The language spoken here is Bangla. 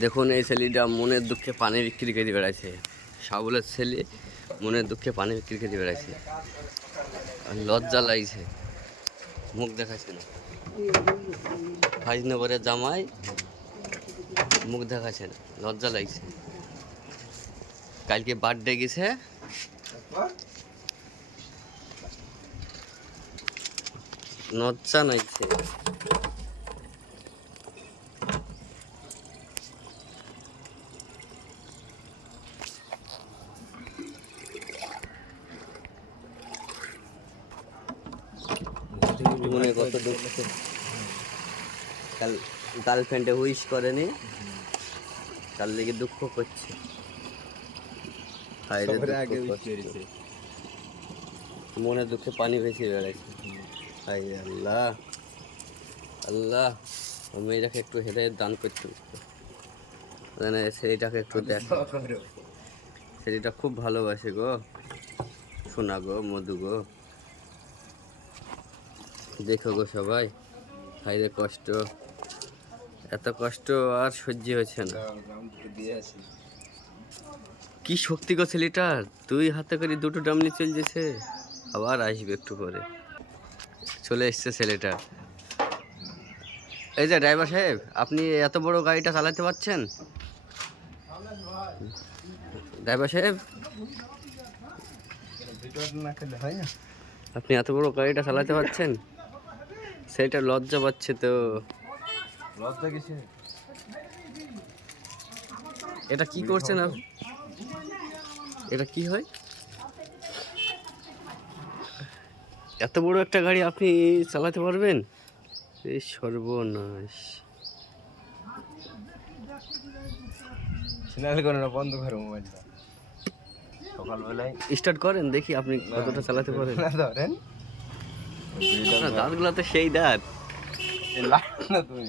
দেখুন এই ছেলেটা মনের দুঃখে পানি বিক্রি করে বেড়াচ্ছে। সাবলের ছেলে মনের দুঃখে পানি বিক্রি করে বেড়াচ্ছে। আর লজ্জা লাগছে, মুখ দেখাচ্ছে না। ফাইজনগরের জামাই মুখ দেখাচ্ছে না, লজ্জা লাগছে। কালকে বার্থডে গেছে, লজ্জা লাগছে। মনে কত দুঃখ, কাল গার্লফ্রেন্ডে উইশ করেনি, তার লেগে দুঃখ করছে। মনে দুঃখে পানি ভেসে বেড়াচ্ছে। হাই আল্লাহ, আল্লাহ মেয়েটাকে একটু হেদায়েত দান করতে, মানে ছেলেটাকে একটু দেখ। ছেলেটা খুব ভালোবাসে গো, শোনা গো, মধু গো। দেখো গো সবাই, হাইরে কষ্ট, এত কষ্ট আর সহ্য হচ্ছে না। কি শক্তি গো ছেলেটার, দুই হাতে করে দুটো ডামলি চলছে। আবার আসবে একটু পরে, চলে এসছে ছেলেটা। এই যে ড্রাইভার সাহেব, আপনি এত বড় গাড়িটা চালাতে পারছেন? ড্রাইভার সাহেব, আপনি এত বড় গাড়িটা চালাতে পারছেন? সেটা লজ্জা পাচ্ছে তো। লজ্জা কিসে? এটা কি করছেন? এটা কি হয়? এত বড় একটা গাড়ি আপনি চালাতে পারবেন? এই সর্বনাশ। সিগন্যাল করে না, বন্ধ করো মোবাইলটা। সকালবেলায় স্টার্ট করেন দেখি আপনি কতটা চালাতে পারেন। ধরেন দাঁতগুলো তো সেই দাঁত। না তুমি